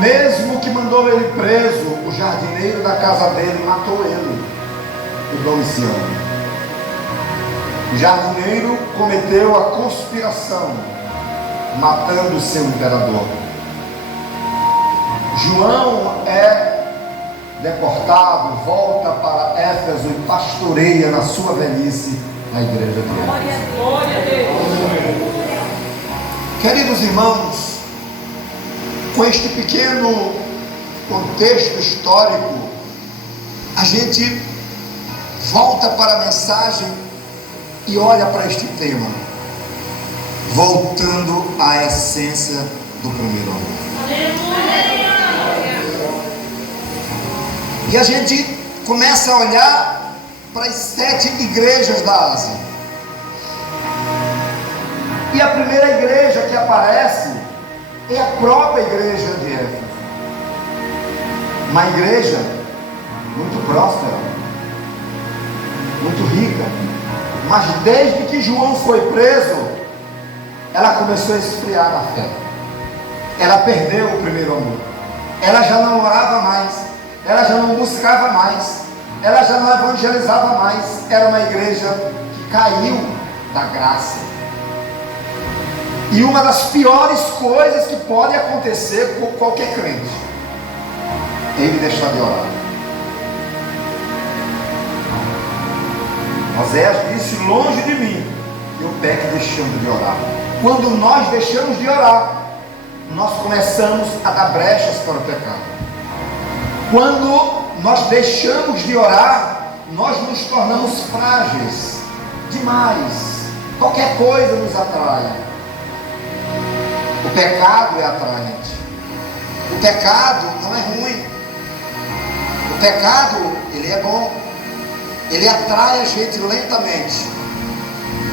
mesmo que mandou ele preso, o jardineiro da casa dele matou ele, o Domiciano. O jardineiro cometeu a conspiração, matando o seu imperador. João é deportado, volta para Éfeso e pastoreia na sua velhice a igreja de Éfeso. Glória a Deus. Queridos irmãos, com este pequeno contexto histórico, a gente volta para a mensagem e olha para este tema, voltando à essência do primeiro amor. E a gente começa a olhar para as 7 igrejas da Ásia. E a primeira igreja que aparece é a própria igreja de Éfeso. Uma igreja muito próspera, muito rica, mas desde que João foi preso, ela começou a esfriar na fé. Ela perdeu o primeiro amor. Ela já não orava mais, ela já não buscava mais, ela já não evangelizava mais. Era uma igreja que caiu da graça. E uma das piores coisas que pode acontecer com qualquer crente é ele deixar de orar. Oséias disse: longe de mim eu peco deixando de orar. Quando nós deixamos de orar, nós começamos a dar brechas para o pecado. Quando nós deixamos de orar, nós nos tornamos frágeis demais. Qualquer coisa nos atrai. O pecado é atraente. O pecado não é ruim. O pecado, ele é bom. Ele atrai a gente lentamente.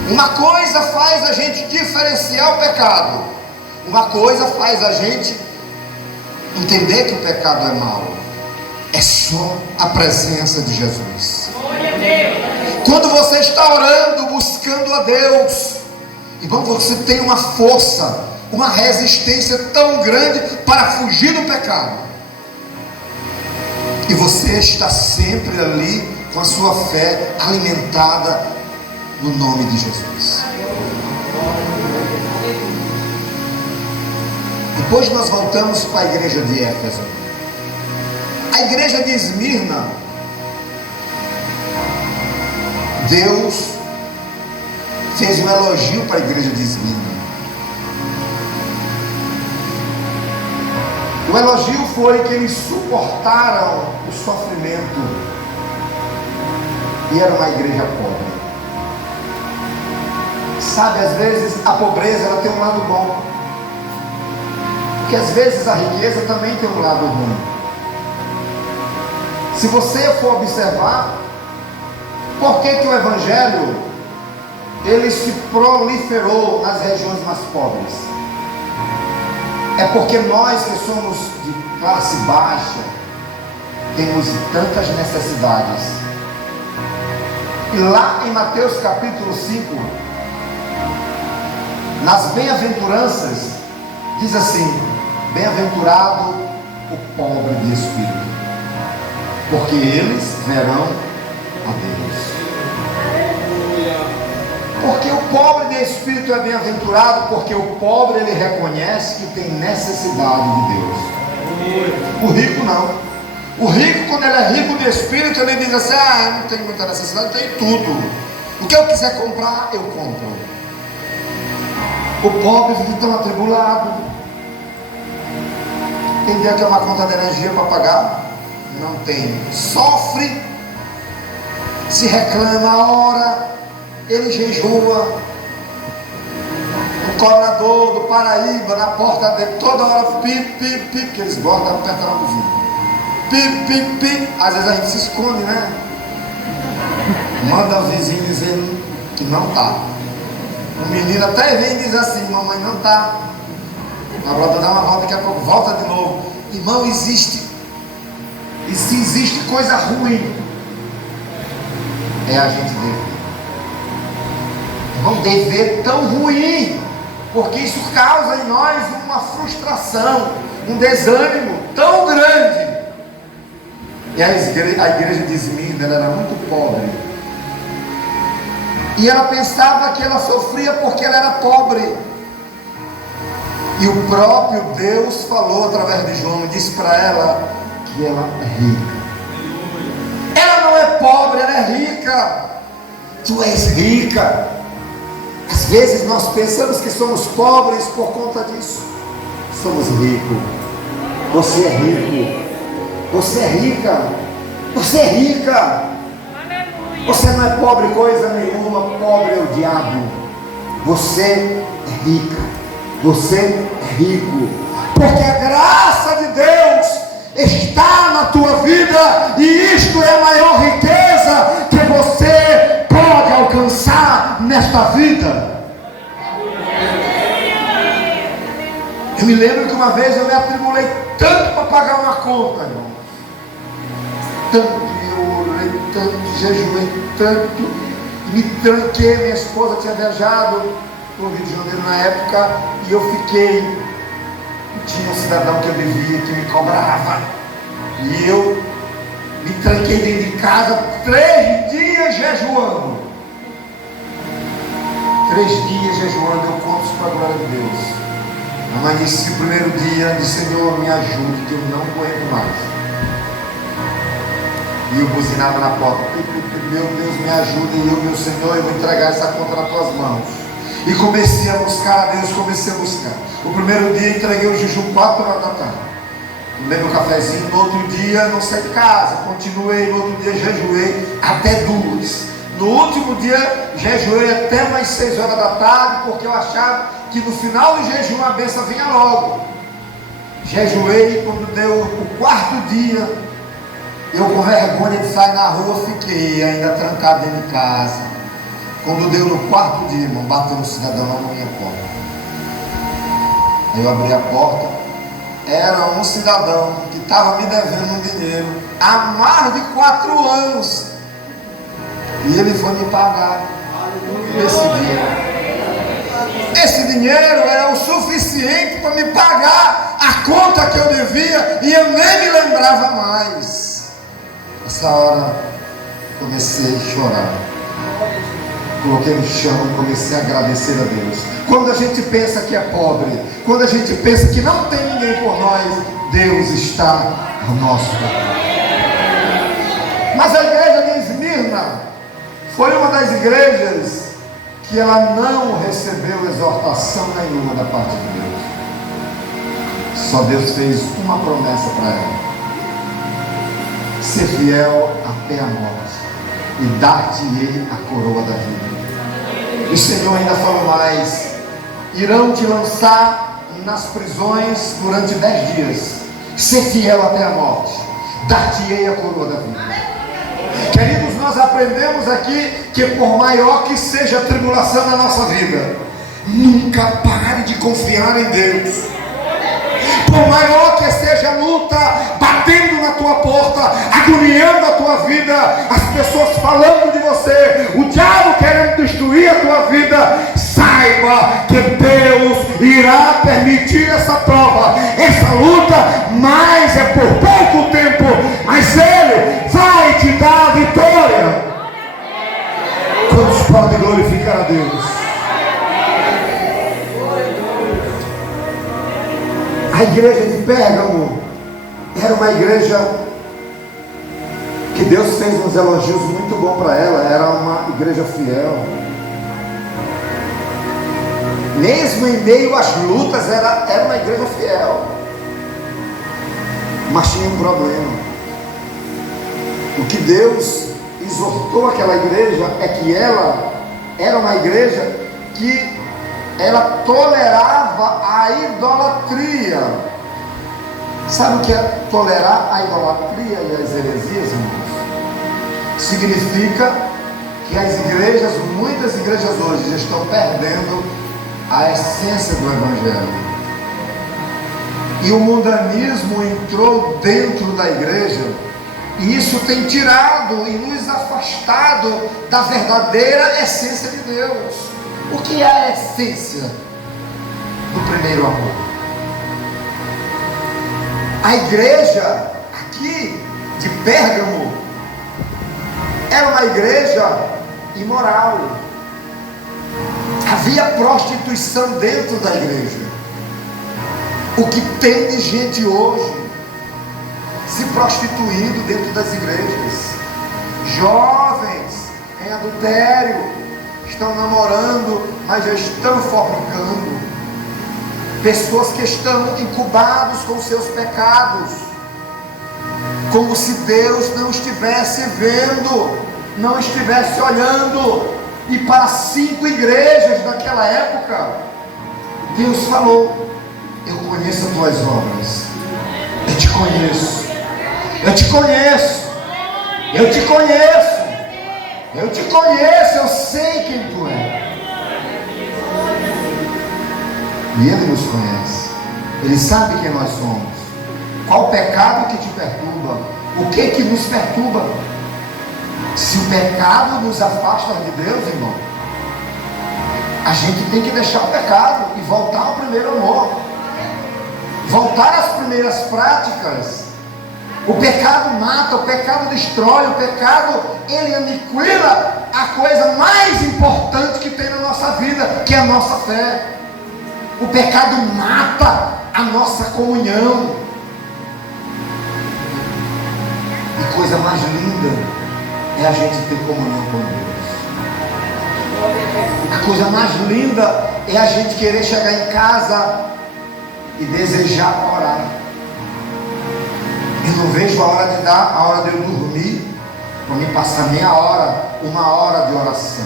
Uma coisa faz a gente diferenciar o pecado. Uma coisa faz a gente entender que o pecado é mau. É só a presença de Jesus. Quando você está orando, buscando a Deus, irmão, você tem uma força, uma resistência tão grande para fugir do pecado. E você está sempre ali com a sua fé alimentada no nome de Jesus. Depois nós voltamos para a igreja de Éfeso. A igreja de Esmirna, Deus fez um elogio para a igreja de Esmirna. O elogio foi que eles suportaram o sofrimento e era uma igreja pobre. Sabe, às vezes a pobreza ela tem um lado bom, porque às vezes a riqueza também tem um lado ruim. Se você for observar, por que que o evangelho ele se proliferou nas regiões mais pobres? É porque nós que somos de classe baixa temos tantas necessidades. E lá em Mateus capítulo 5, nas bem-aventuranças, diz assim: bem-aventurado o pobre de espírito, porque eles verão a Deus. Porque o pobre de espírito é bem-aventurado, porque o pobre ele reconhece que tem necessidade de Deus. O rico não. O rico, quando ele é rico de espírito, ele diz assim: ah, eu não tenho muita necessidade, eu tenho tudo. O que eu quiser comprar, eu compro. O pobre vive tão atribulado. Tem dia que é uma conta de energia para pagar, não tem. Sofre, se reclama, ora, ele jejua. O cobrador do Paraíba, na porta dele, toda hora, pip, pip, pip, que eles gostam de apertar na cozinha. Pip, pip, pip. Às vezes a gente se esconde, né? Manda o vizinho dizendo que não está. O menino até vem e diz assim: mamãe não está. A volta dá uma volta, daqui a pouco volta de novo. Irmão, existe. E se existe coisa ruim, é a gente dever. Irmão, dever tão ruim, porque isso causa em nós uma frustração, um desânimo. tão grande. E a igreja de Esmirna, ela era muito pobre. E ela pensava que ela sofria porque ela era pobre. E o próprio Deus falou através de João e disse para ela que ela é rica. Ela não é pobre, ela é rica. Tu és rica. Às vezes nós pensamos que somos pobres por conta disso. Somos ricos. Você é rico. Você é rica. Você é rica. Você não é pobre coisa nenhuma. Pobre é o diabo. Você é rica. Você é rico. Porque a graça de Deus está na tua vida. E isto é a maior riqueza que você pode alcançar nesta vida. Eu me lembro que uma vez eu me atribulei tanto para pagar uma conta, irmão. Tanto, eu orei tanto, jejuei tanto, me tranquei. Minha esposa tinha viajado para o Rio de Janeiro na época, e eu fiquei. Tinha um cidadão que eu devia, que me cobrava, e eu me tranquei dentro de casa 3 dias jejuando. 3 dias jejuando, eu conto isso para a glória de Deus. Amanheci o primeiro dia, disse: Senhor, me ajude, que eu não aguento mais. E eu buzinava na porta: meu Deus, me ajuda, e eu, meu Senhor, eu vou entregar essa conta nas tuas mãos. E comecei a buscar a Deus, comecei a buscar. O primeiro dia entreguei o jejum 4 horas da tarde. Tomei meu cafezinho. No outro dia não saí de casa, continuei. No outro dia jejuei até 2. No último dia jejuei até mais 6 horas da tarde, porque eu achava que no final do jejum a bênção vinha logo. Jejuei. Quando deu o 4º dia, eu com vergonha de sair na rua, fiquei ainda trancado dentro de casa. Quando deu no 4º dia, irmão, bateu um cidadão lá na minha porta. Aí eu abri a porta. Era um cidadão que estava me devendo um dinheiro há mais de 4 anos. E ele foi me pagar esse dia. Esse dinheiro era o suficiente para me pagar a conta que eu devia, e eu nem me lembrava mais. Nessa hora comecei a chorar. Coloquei no chão e comecei a agradecer a Deus. Quando a gente pensa que é pobre, quando a gente pensa que não tem ninguém por nós, Deus está ao nosso lado. Mas a igreja de Esmirna foi uma das igrejas que ela não recebeu exortação nenhuma da parte de Deus. Só Deus fez uma promessa para ela: ser fiel até a morte, e dar-te-ei a coroa da vida. E o Senhor ainda falou mais: irão te lançar nas prisões durante 10 dias. Ser fiel até a morte, dar-te-ei a coroa da vida. Queridos, nós aprendemos aqui que por maior que seja a tribulação na nossa vida, nunca pare de confiar em Deus. Por maior que seja a luta batendo na tua porta, agoniando a tua vida, as pessoas falando de você, o diabo querendo destruir a tua vida, saiba que Deus irá permitir essa prova, essa luta, mas é por pouco tempo, mas Ele vai te dar a vitória. Quantos podem glorificar a Deus? A igreja de Pérgamo era uma igreja que Deus fez uns elogios muito bons para ela. Era uma igreja fiel. Mesmo em meio às lutas, era uma igreja fiel. Mas tinha um problema. O que Deus exortou aquela igreja é que ela era uma igreja que ela tolerava a idolatria. Sabe o que é tolerar a idolatria e as heresias, irmãos? Significa que as igrejas, muitas igrejas hoje, estão perdendo a essência do Evangelho. E o mundanismo entrou dentro da igreja, e isso tem tirado e nos afastado da verdadeira essência de Deus. O que é a essência do primeiro amor? A igreja aqui de Pérgamo era uma igreja imoral. Havia prostituição dentro da igreja. O que tem de gente hoje se prostituindo dentro das igrejas. Jovens em adultério, estão namorando, mas já estão fornicando. Pessoas que estão incubados com seus pecados, como se Deus não estivesse vendo, não estivesse olhando. E para 5 igrejas daquela época, Deus falou: eu conheço as tuas obras, eu te conheço, eu te conheço, eu te conheço, eu te conheço, eu sei quem tu é. E Ele nos conhece, Ele sabe quem nós somos, qual o pecado que te perturba, o que nos perturba. Se o pecado nos afasta de Deus, irmão, a gente tem que deixar o pecado e voltar ao primeiro amor, voltar às primeiras práticas. O pecado mata, o pecado destrói, o pecado, ele aniquila a coisa mais importante que tem na nossa vida, que é a nossa fé. O pecado mata a nossa comunhão. E coisa mais linda é a gente ter comunhão com Deus. A coisa mais linda é a gente querer chegar em casa e desejar orar. Eu não vejo a hora de dar, a hora de eu dormir, para me passar meia hora, 1 hora de oração.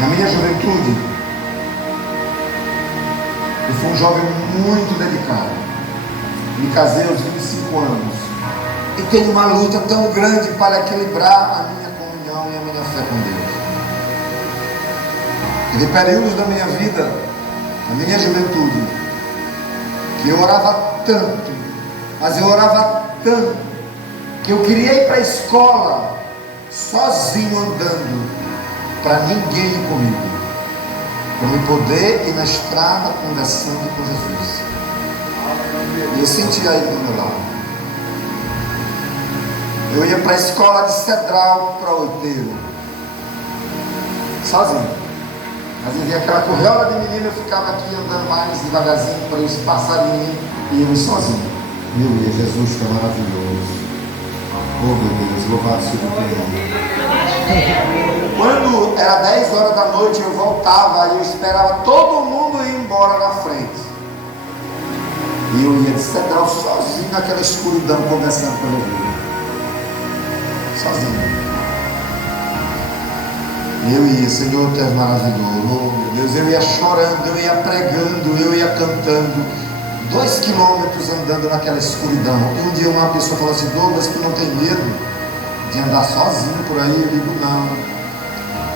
Na minha juventude, eu fui um jovem muito dedicado. Me casei aos 25 anos. E tenho uma luta tão grande para equilibrar a minha comunhão e a minha fé com Deus. E de períodos da minha vida, na minha juventude, que eu orava tanto, mas eu orava tanto, que eu queria ir para a escola sozinho andando, para ninguém ir comigo, para eu poder ir na estrada conversando com Jesus. E eu sentia Ele do meu lado. Eu ia para a escola de Cedral para Oiteiro, sozinho. Mas eu via aquela correola de menino, eu ficava aqui andando mais devagarzinho para eles passarem em mim, e eu ia sozinho. Meu Deus, Jesus está maravilhoso. Oh meu Deus, louvado seja o teu nome. Quando era 10 horas da noite, eu voltava e eu esperava todo mundo ir embora na frente. E eu ia de Cedral sozinho naquela escuridão, conversando com ele. Sozinho. Eu ia, Senhor, tu és maravilhoso. Oh, meu Deus, eu ia chorando, eu ia pregando, eu ia cantando. 2 quilômetros andando naquela escuridão. E um dia uma pessoa falou assim: Douglas, tu não tem medo de andar sozinho por aí? Eu digo: não,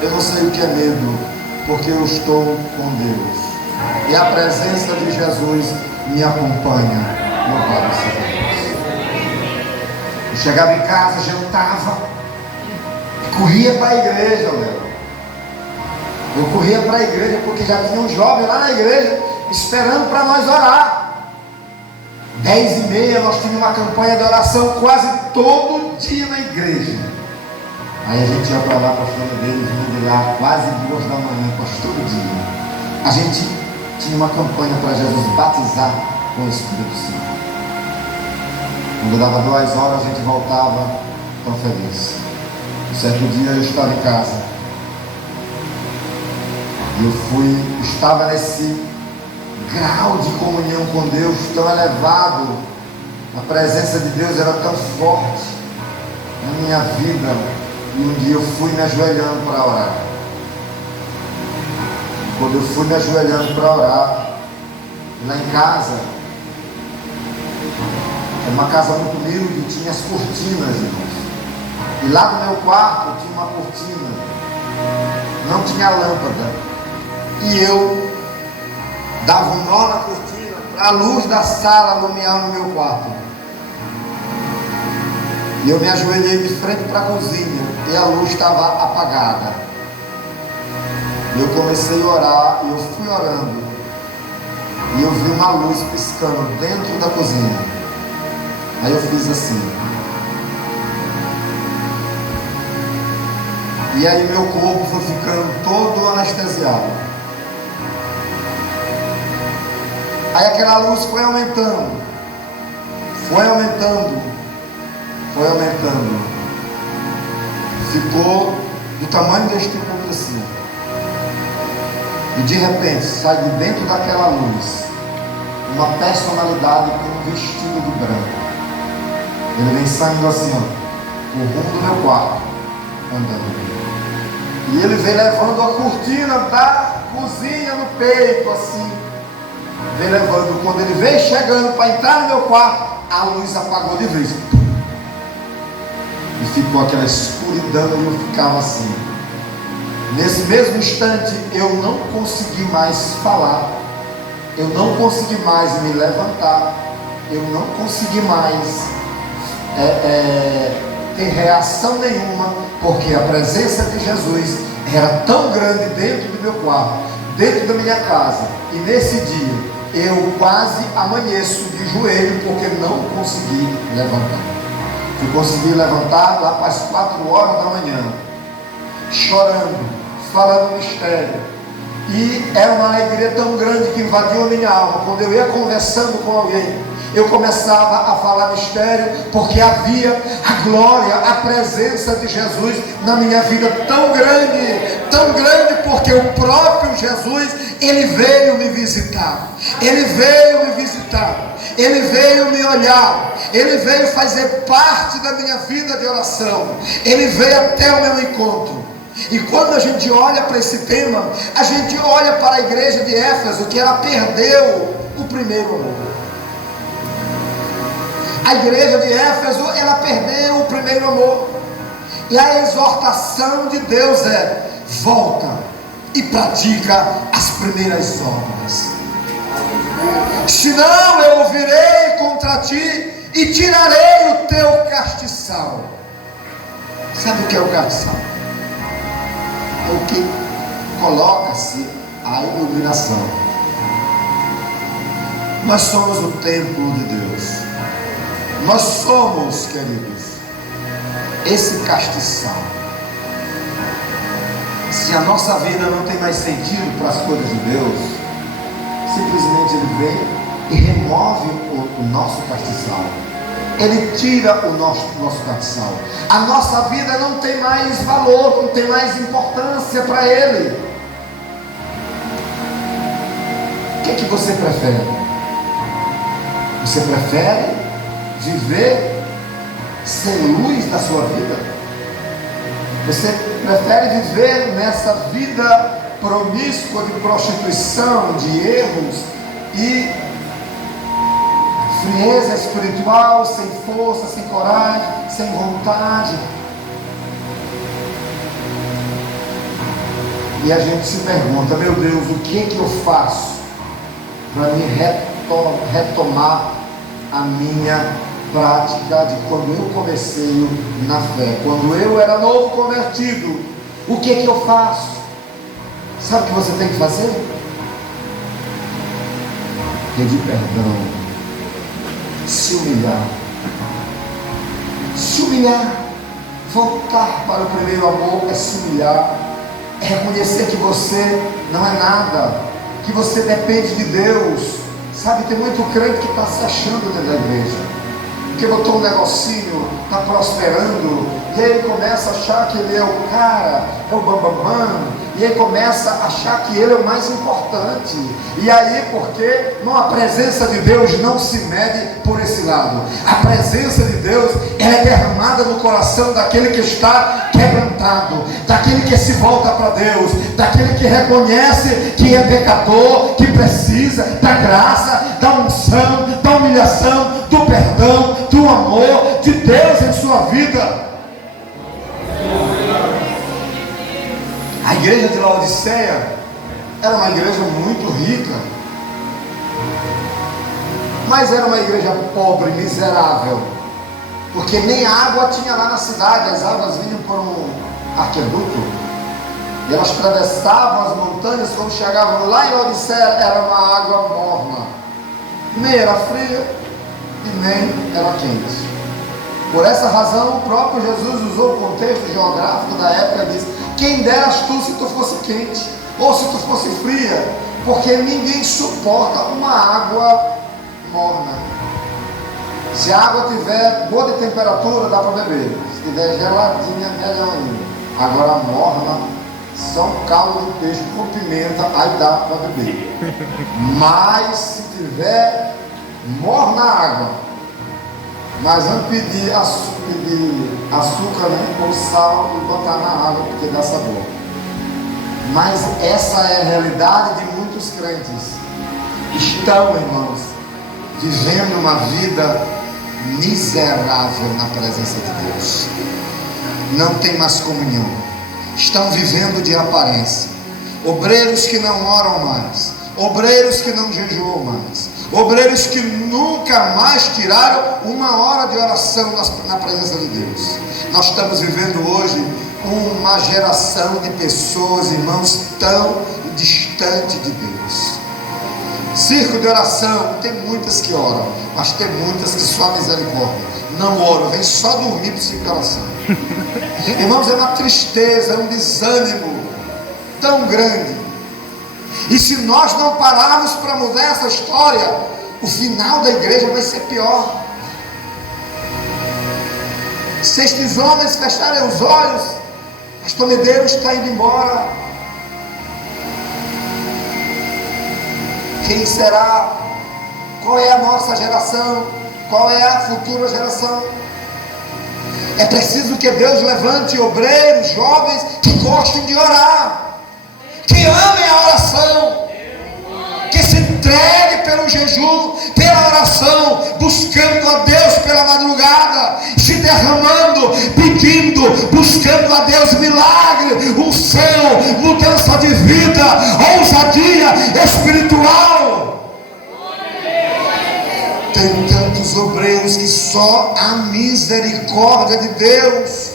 eu não sei o que é medo, porque eu estou com Deus. E a presença de Jesus me acompanha. Louvado seja Deus. Eu chegava em casa, jantava e corria para a igreja, meu. Eu corria para a igreja porque já tinha um jovem lá na igreja esperando para nós orar. 10h30 nós tínhamos uma campanha de oração quase todo dia na igreja. Aí a gente ia para lá, pastor dele, vinha de lá quase 2 da manhã, quase todo dia. A gente tinha uma campanha para Jesus batizar com o Espírito Santo. Quando dava 2 horas, a gente voltava tão feliz. Um certo dia eu estava em casa. Eu estava nesse grau de comunhão com Deus tão elevado. A presença de Deus era tão forte na minha vida. E um dia eu fui me ajoelhando para orar. Quando eu fui me ajoelhando para orar, lá em casa, era uma casa muito humilde, tinha as cortinas, irmãos. E lá no meu quarto tinha uma cortina, não tinha lâmpada. E eu dava um nó na cortina para a luz da sala iluminar no meu quarto. E eu me ajoelhei de frente para a cozinha e a luz estava apagada. E eu comecei a orar e eu fui orando. E uma luz piscando dentro da cozinha. Aí eu fiz assim. E aí meu corpo foi ficando todo anestesiado. Aí aquela luz foi aumentando. Foi aumentando. Foi aumentando. Ficou do tamanho deste mundo assim. E de repente sai de dentro daquela luz uma personalidade com um vestido de branco. Ele vem saindo assim, ó, o rumo do meu quarto, andando. E ele vem levando a cortina da cozinha no peito, assim. Vem levando. Quando ele vem chegando para entrar no meu quarto, a luz apagou de vez. E ficou aquela escuridão e eu ficava assim. Nesse mesmo instante, eu não consegui mais falar. Eu não consegui mais me levantar. Eu não consegui mais ter reação nenhuma, porque a presença de Jesus era tão grande dentro do meu quarto, dentro da minha casa. E nesse dia, eu quase amanheço de joelho, porque não consegui levantar. Eu consegui levantar lá para as 4 horas da manhã, chorando, falando mistério. E era uma alegria tão grande que invadiu a minha alma. Quando eu ia conversando com alguém, eu começava a falar mistério, porque havia a glória, a presença de Jesus na minha vida tão grande, porque o próprio Jesus, ele veio me visitar, ele veio me visitar, ele veio me olhar, ele veio fazer parte da minha vida de oração, ele veio até o meu encontro. E quando a gente olha para esse tema, a gente olha para a igreja de Éfeso, que ela perdeu o primeiro amor. A igreja de Éfeso, ela perdeu o primeiro amor. E a exortação de Deus é: volta e pratica as primeiras obras. Senão eu ouvirei contra ti e tirarei o teu castiçal. Sabe o que é o castiçal? É o que coloca-se a iluminação. Nós somos o templo de Deus. Nós somos, queridos, esse castiçal. Se a nossa vida não tem mais sentido para as coisas de Deus, simplesmente Ele vem e remove o nosso castiçal. Ele tira o nosso castiçal. A nossa vida não tem mais valor, não tem mais importância para Ele. O que é que você prefere? Você prefere viver sem luz na sua vida? Você prefere viver nessa vida promíscua de prostituição, de erros e frieza espiritual, sem força, sem coragem, sem vontade? E a gente se pergunta: meu Deus, o que é que eu faço para me retomar a minha prática de quando eu comecei na fé, quando eu era novo convertido? O que é que eu faço? Sabe o que você tem que fazer? Pedir perdão, se humilhar, voltar para o primeiro amor. É se humilhar, é reconhecer que você não é nada, que você depende de Deus. Sabe, tem muito crente que está se achando dentro da igreja, porque botou um negocinho, está prosperando, e aí ele começa a achar que ele é o cara, é o bambambam, e aí começa a achar que ele é o mais importante. E aí, porque a presença de Deus não se mede por esse lado. A presença de Deus, ela é derramada no coração daquele que está quebrantado, daquele que se volta para Deus, daquele que reconhece que é pecador, que precisa da graça, da unção, da humilhação, do perdão, do amor de Deus em sua vida. A igreja de Laodiceia era uma igreja muito rica, mas era uma igreja pobre, miserável, porque nem água tinha lá na cidade. As águas vinham por um aqueduto e elas atravessavam as montanhas. Quando chegavam lá em Laodiceia, era uma água morna, nem era fria e nem era quente. Por essa razão, o próprio Jesus usou o contexto geográfico da época e disse: quem deras tu se tu fosse quente, ou se tu fosse fria, porque ninguém suporta uma água morna. Se a água tiver boa de temperatura, dá para beber. Se tiver geladinha, melhor ainda. Agora morna, só um caldo de peixe com pimenta, aí dá para beber. Mas se tiver morna a água, mas vamos pedir açúcar, né, ou sal e botar na água, porque dá sabor. Mas essa é a realidade de muitos crentes. Estão, irmãos, vivendo uma vida miserável na presença de Deus. Não tem mais comunhão. Estão vivendo de aparência. Obreiros que não oram mais, obreiros que não jejuam mais, obreiros que nunca mais tiraram uma hora de oração na presença de Deus. Nós estamos vivendo hoje uma geração de pessoas, irmãos, tão distante de Deus. Circo de oração, tem muitas que oram, mas tem muitas que só a misericórdia não oram, vem só dormir para o circo de oração. Irmãos, é uma tristeza, é um desânimo tão grande. E se nós não pararmos para mudar essa história, o final da igreja vai ser pior. Se estes homens fecharem os olhos, pastor Medeiros está indo embora. Quem será? Qual é a nossa geração? Qual é a futura geração? É preciso que Deus levante obreiros, jovens que gostem de orar, que amem a oração, que se entregue pelo jejum, pela oração, buscando a Deus pela madrugada, se derramando, pedindo, buscando a Deus milagre, unção, mudança de vida, ousadia espiritual. Tem tantos obreiros que só a misericórdia de Deus,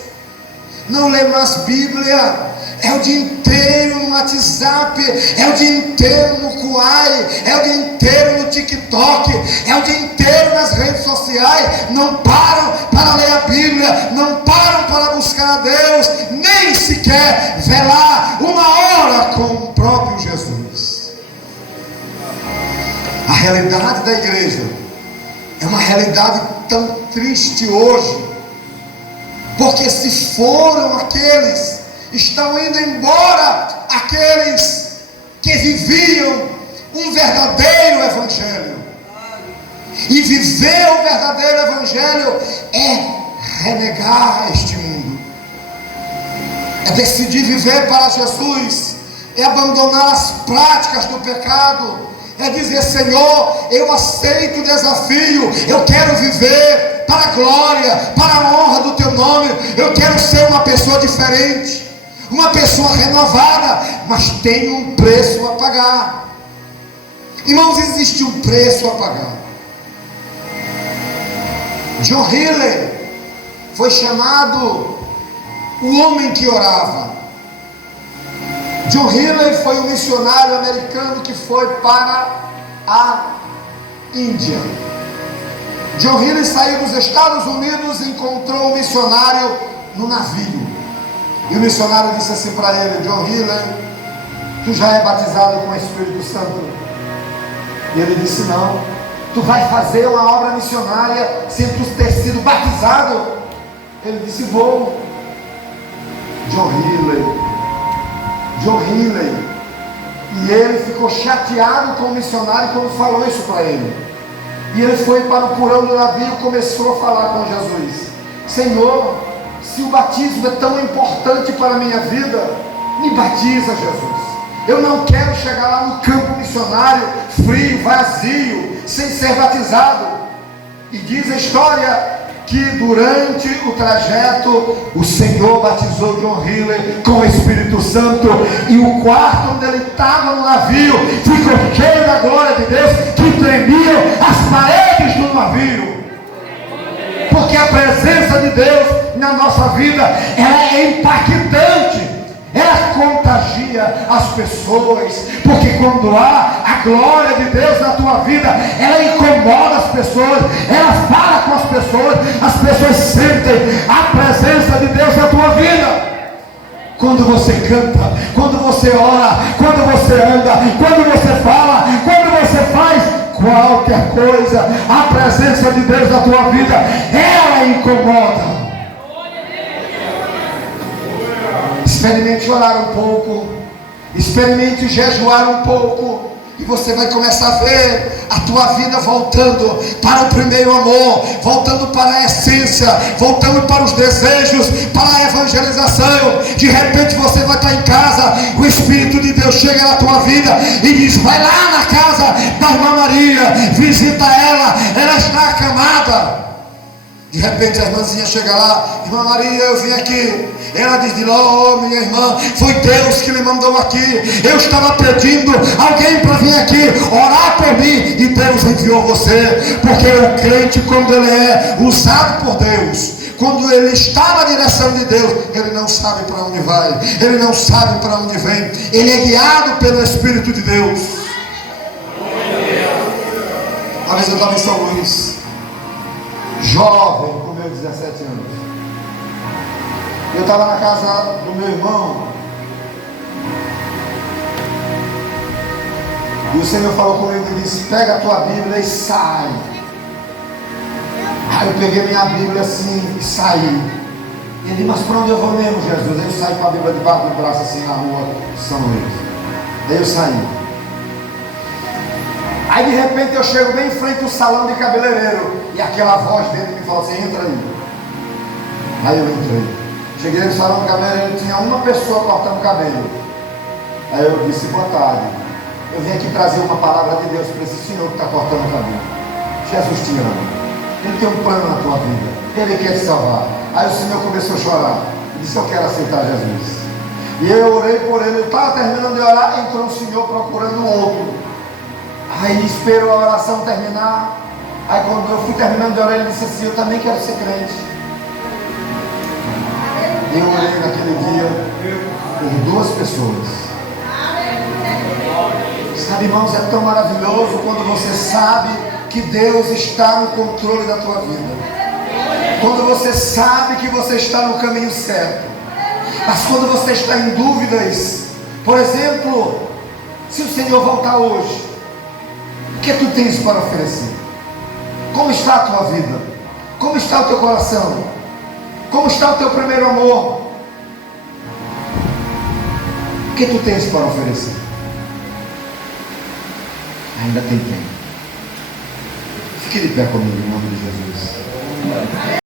não lê mais Bíblia, é o dia inteiro no WhatsApp, é o dia inteiro no Kuai, é o dia inteiro no TikTok, é o dia inteiro nas redes sociais, não param para ler a Bíblia, não param para buscar a Deus, nem sequer velar uma hora com o próprio Jesus. A realidade da igreja é uma realidade tão triste hoje, porque se foram aqueles, estão indo embora aqueles que viviam um verdadeiro evangelho. E viver o verdadeiro evangelho é renegar este mundo, é decidir viver para Jesus, é abandonar as práticas do pecado, é dizer: Senhor, eu aceito o desafio, eu quero viver para a glória, para a honra do teu nome, eu quero ser uma pessoa diferente, uma pessoa renovada, mas tem um preço a pagar. Irmãos, existe um preço a pagar. John Healy foi chamado o homem que orava. John Healy foi um missionário americano que foi para a Índia. John Healy saiu dos Estados Unidos e encontrou um missionário no navio. E o missionário disse assim para ele: John Healy, tu já é batizado com o Espírito Santo? E ele disse: não. Tu vai fazer uma obra missionária sem tu ter sido batizado? Ele disse: vou. John Healy, e ele ficou chateado com o missionário quando falou isso para ele. E ele foi para o porão do navio e começou a falar com Jesus: Senhor, se o batismo é tão importante para a minha vida, me batiza, Jesus. Eu não quero chegar lá no campo missionário frio, vazio, sem ser batizado. E diz a história que durante o trajeto o Senhor batizou John Healy com o Espírito Santo, e o quarto onde ele estava no navio ficou cheio da glória de Deus, que tremiam as paredes do navio, porque a presença de Deus na nossa vida, ela é impactante. ela contagia as pessoas, porque quando há a glória de Deus na tua vida, ela incomoda as pessoas, ela fala com as pessoas sentem a presença de Deus na tua vida. Quando você canta, quando você ora, quando você anda, quando você fala, quando você faz qualquer coisa, a presença de Deus na tua vida, ela incomoda. Experimente orar um pouco, experimente jejuar um pouco, e você vai começar a ver a tua vida voltando para o primeiro amor, voltando para a essência, voltando para os desejos, para a evangelização. De repente você vai estar em casa, o Espírito de Deus chega na tua vida e diz: vai lá na casa da irmã Maria, visita ela, ela está acamada. De repente a irmãzinha chega lá: irmã Maria, eu vim aqui. Ela diz: oh, minha irmã, foi Deus que me mandou aqui. Eu estava pedindo alguém para vir aqui orar por mim, e Deus enviou você. Porque o crente, quando ele é usado por Deus, quando ele está na direção de Deus, ele não sabe para onde vai, ele não sabe para onde vem, ele é guiado pelo Espírito de Deus. Uma vez eu estava em São Luís, jovem, com meus 17 anos. Eu estava na casa do meu irmão, e o Senhor falou comigo e disse: pega a tua Bíblia e sai. Aí eu peguei minha Bíblia assim e saí. E ele disse: mas para onde eu vou mesmo, Jesus? Aí eu saí com a Bíblia debaixo do braço assim na rua de São Luís. Aí eu saí. Aí de repente eu chego bem em frente ao salão de cabeleireiro, e aquela voz dele me falou assim: entra aí. Aí eu entrei. Cheguei no salão de cabeleireiro, tinha uma pessoa cortando cabelo. Aí eu disse: boa tarde, eu vim aqui trazer uma palavra de Deus para esse senhor que está cortando o cabelo. Jesus te ama, ele tem um plano na tua vida, ele quer te salvar. Aí o senhor começou a chorar e disse: eu quero aceitar Jesus. E eu orei por ele. Eu estava terminando de orar, entrou um senhor procurando outro. Aí esperou a oração terminar. Aí quando eu fui terminando de orar, ele disse assim: eu também quero ser crente. Eu orei naquele dia por 2 pessoas. Sabe, irmãos, é tão maravilhoso quando você sabe que Deus está no controle da tua vida, quando você sabe que você está no caminho certo. Mas quando você está em dúvidas, por exemplo, se o Senhor voltar hoje, o que tu tens para oferecer? Como está a tua vida? Como está o teu coração? Como está o teu primeiro amor? O que tu tens para oferecer? Ainda tem tempo. Fique de pé comigo, em nome de Jesus.